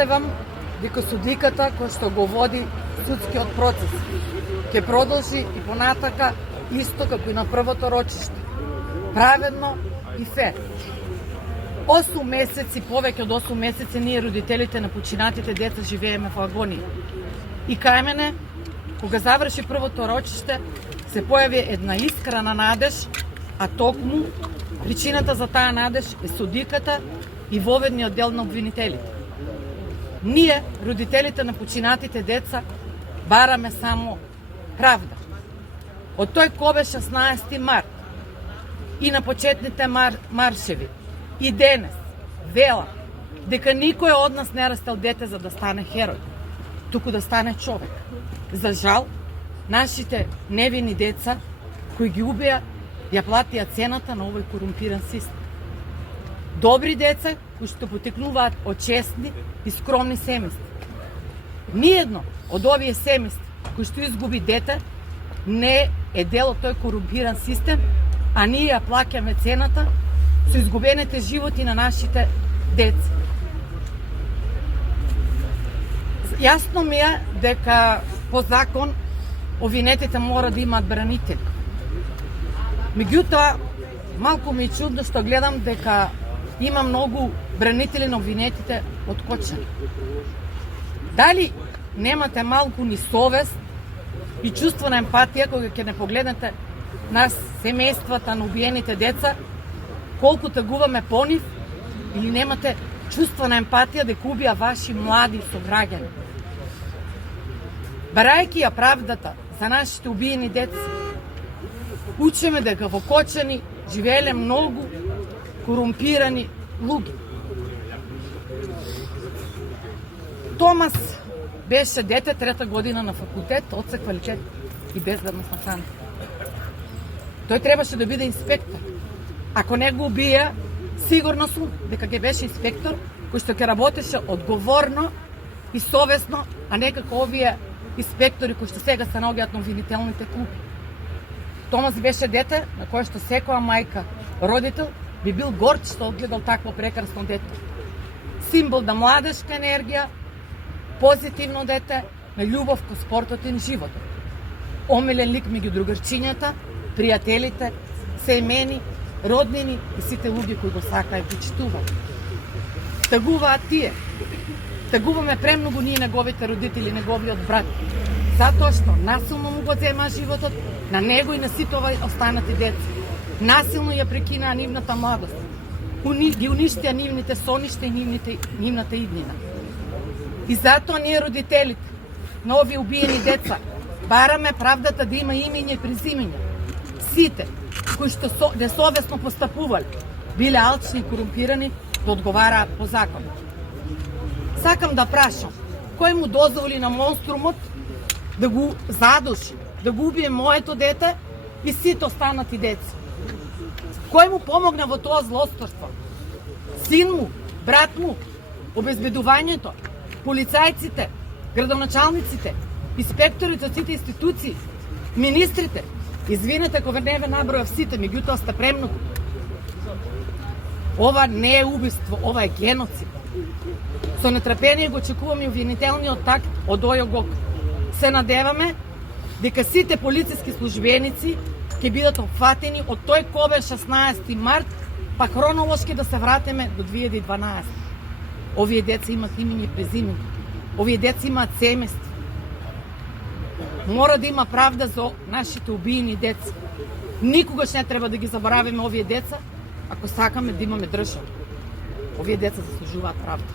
надевам дека судиката која што го води судскиот процес ќе продолжи и понатака исто како и на првото рочиште. Праведно и фер. 8 месеци, повеќе од 8 месеци, ние родителите на починатите деца живееме во агонија. И кај мене, кога заврши првото рочиште, се појави една искра на надеж, а токму причината за таа надеж е судиката и воведниот дел на обвинителите. Ние, родителите на починатите деца, бараме само правда. Од тој кобе 16 март и на почетните маршеви и денес вела дека никој од нас не растел дете за да стане херој, туку да стане човек. За жал, нашите невини деца кои ги убија ја платија цената на овој корумпиран систем. Добри деца кои што потекнуваат од честни и скромни семејства. Ниедно од овие семејства кои што изгуби дете не е дел од тој корумпиран систем, а ние ја плаќаме цената со изгубените животи на нашите деца. Јасно ми е дека по закон обвинетите мора да имаат бранители. Меѓутоа, малку ми е чудно што гледам дека има многу бранители на обвинетите откочени. Дали немате малку ни совест и чувство на емпатија кога ќе не погледнете на семејствата на убиените деца, колку тагуваме по нив, или немате чувство на емпатија дека убија ваши млади сограѓани? Барајќи ја правдата за нашите убиени деца, учиме дека во Кочани живееле многу корумпирани луѓе. Томас беше дете 3-та година на факултет, одсек квалитет и безбедност на храна. Тој требаше да биде инспектор. Ако не го убија, сигурно сум дека ќе беше инспектор кој што ќе работеше одговорно и совесно, а не како овие инспектори кои што сега се наоѓаат на обвинителните клупи. Томас беше дете на кое што секоја мајка, родител би бил горд што одгледал такво прекрасно дете. Символ на младешка енергија, позитивно дете, на љубов кон спортот и животот. Омилен лик меѓу другарчињата, пријателите, семени, роднини и сите луѓе кои го сакаат и почитуваат. Тагуваат тие. Тагуваме премногу ние неговите родители, неговиот брат. Затоа што насилно му го зема животот на него и на сите останати деца. Насилно ја прекинаа нивната младост. Ги уништија нивните соништа и нивната иднина. И затоа ние родителите на овие убиени деца бараме правдата да има имење и презимење. Сите кои што несовесно постапувале, биле алчни и корумпирани, да одговараат по закон. Сакам да прашам, кој му дозволи на монструмот да го задуши, да го убие моето дете и сите останати деца? Кој му помогна во тоа злосторство? Син му, брат му, обезбедувањето, полицајците, градоначалниците, инспекторите од сите институции, министрите? Извинете ако не ве набројав сите, меѓутоа сте премногу. Ова не е убиство, ова е геноцид. Со нетрпение го очекуваме обвинителниот акт од ОЈО. Се надеваме дека сите полициски службеници ќе бидат опфатени од тој кобен 16 март, па хронолошки да се вратиме до 2012. Овие деца имат имење и презиме. Овие деца имаат семејства. Мора да има правда за нашите убиени деца. Никогаш не треба да ги забораваме овие деца, ако сакаме да имаме држава. Овие деца заслужуваат правда.